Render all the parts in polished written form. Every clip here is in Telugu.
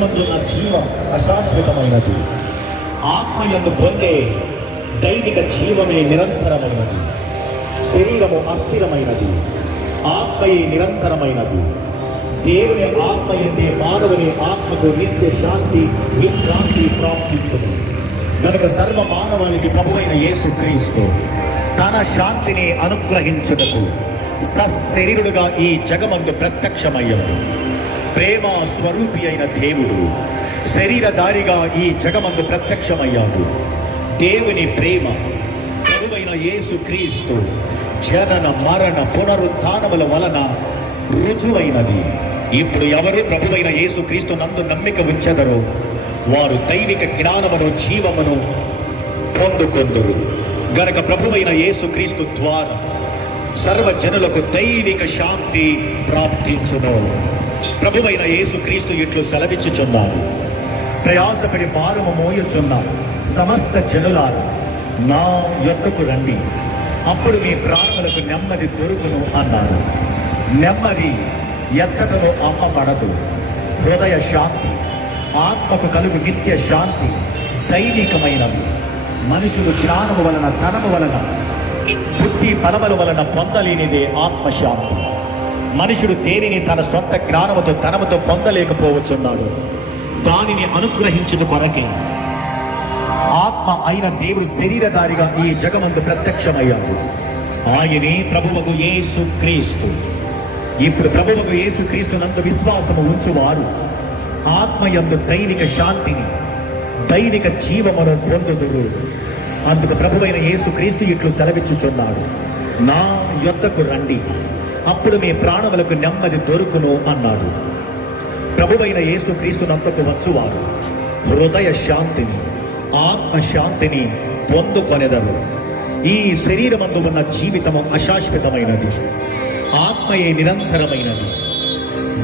శరీరమందున్న జీవం అశాశ్వతమైనది. ఆత్మయందు పొందే దైవిక జీవమే నిరంతరమైనది. శరీరము అస్థిరమైనది, ఆత్మయే నిరంతరమైనది. దేవుని ఆత్మయందే మానవుని ఆత్మకు నిత్య శాంతి విశ్రాంతి ప్రాప్తించును. కనుక సర్వ మానవానికి ప్రభువైన యేసుక్రీస్తు తన శాంతిని అనుగ్రహించుటకు సశరీరుడుగా ఈ జగమందు ప్రత్యక్షమయ్యాడు. ప్రేమ స్వరూపి అయిన దేవుడు శరీరధారిగా ఈ జగమందు ప్రత్యక్షమయ్యాడు. దేవుని ప్రేమ ప్రభువైన యేసుక్రీస్తు జనన మరణ పునరుత్థానముల వలన రుజువైనది. ఇప్పుడు ఎవరు ప్రభువైన యేసుక్రీస్తు నందు నమ్మిక ఉంచెదరో వారు దైవిక జ్ఞానమును జీవమును పొందుకొందురు. గనక ప్రభువైన యేసుక్రీస్తు ద్వారా సర్వజనులకు దైవిక శాంతి ప్రాప్తించును. ప్రభువైన యేసుక్రీస్తు ఇట్లు సెలవిచ్చుచున్నాడు, ప్రయాసపడి భారము మోయుచున్న సమస్త జనులారా నా యొద్దకు రండి, అప్పుడు మీ ప్రాణములకు నెమ్మది దొరుకును అన్నాడు. నెమ్మది ఎచ్చటను అమ్మబడదు. హృదయ శాంతి, ఆత్మకు కలుగు నిత్య శాంతి దైవికమైనవి. మనుషులు జ్ఞానము వలన ధనము వలన బుద్ధి బలముల వలన పొందలేనిదే ఆత్మశాంతి. మనుషుడు దేనిని తన సొంత జ్ఞానముతో ధనముతో పొందలేకపోవచ్చున్నాడు. దానిని అనుగ్రహించుట కొరకే ఆత్మ అయిన దేవుడు శరీరధారిగా ఈ జగమందు ప్రత్యక్షమయ్యాడు. ఆయనే ప్రభువుకు యేసుక్రీస్తు. ఇప్పుడు ప్రభువుకు యేసుక్రీస్తు నందు విశ్వాసము ఉంచువారు ఆత్మయందు దైవిక శాంతిని దైవిక జీవమును పొందుదురు. అందుకు ప్రభువైన యేసుక్రీస్తు ఇట్లు సెలవిచ్చుచున్నాడు, నా యొద్దకు రండి, అప్పుడు మీ ప్రాణములకు నెమ్మది దొరుకును అన్నాడు. ప్రభువైన యేసుక్రీస్తు నందుకు వచ్చువారు హృదయ శాంతిని ఆత్మశాంతిని పొందుకొనెదరు. ఈ శరీరమందు ఉన్న జీవితము అశాశ్వతమైనది, ఆత్మయే నిరంతరమైనది.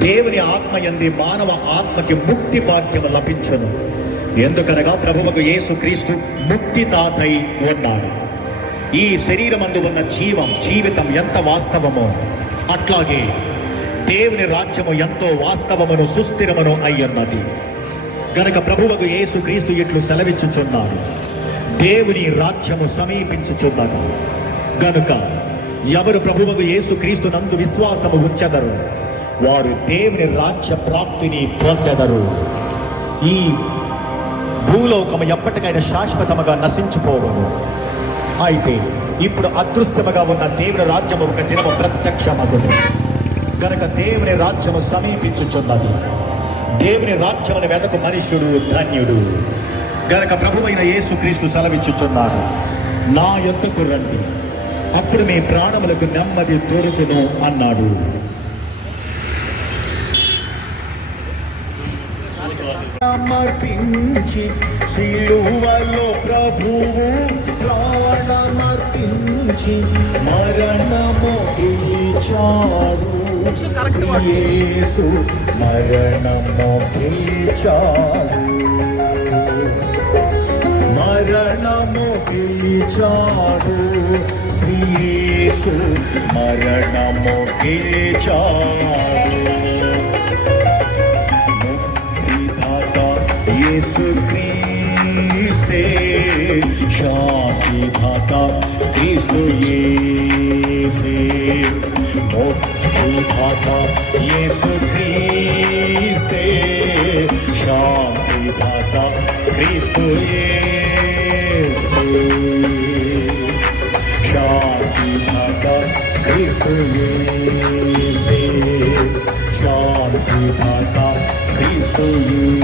దేవుని ఆత్మయందే మానవ ఆత్మకి ముక్తి భాగ్యము లభించును. ఎందుకనగా ప్రభువుకు యేసుక్రీస్తు ముక్తిదాతై ఉన్నాడు. ఈ శరీరమందు ఉన్న జీవితం ఎంత వాస్తవమో అట్లాగే దేవుని రాజ్యము ఎంతో వాస్తవమును సుస్థిరమును అయ్యున్నది. గనక ప్రభువుకు యేసుక్రీస్తు ఇట్లు సెలవిచ్చుచున్నాడు, దేవుని రాజ్యము సమీపించుచున్నది. గనుక ఎవరు ప్రభువుకు యేసుక్రీస్తు నందు విశ్వాసము ఉంచెదరు వారు దేవుని రాజ్య ప్రాప్తిని పొందెదరు. ఈ భూలోకము ఎప్పటికైనా శాశ్వతముగా నశించిపోవను. అయితే ఇప్పుడు అదృశ్యముగా ఉన్న దేవుని రాజ్యము ఒక దినము ప్రత్యక్షమగును. గనక దేవుని రాజ్యము సమీపించుచున్నది. దేవుని రాజ్యమును వెదకు మనుష్యుడు ధన్యుడు. గనక ప్రభువైన యేసుక్రీస్తు సెలవిచ్చుచున్నాడు, నా యొద్దకు రండి, అప్పుడు మీ ప్రాణములకు నెమ్మది దొరుకును అన్నాడు. సమర్పించి సిలువలో ప్రభువు ప్రాణమర్పించి మరణము గెలిచాడు. యేసు మరణము గెలిచాడు, మరణము గెలిచాడు. శ్రీ యేసు మరణము గెలిచాడు. యేసుక్రీస్తే శాంతిదాతా, క్రీస్తు యేసే ముక్తిదాతా. యేసుక్రీస్తే శాంతిదాతా, క్రీస్తు యేసే శాంతిదాతా, క్రీస్తు యేసే శాంతిదాతా, క్రీస్తు యేసే.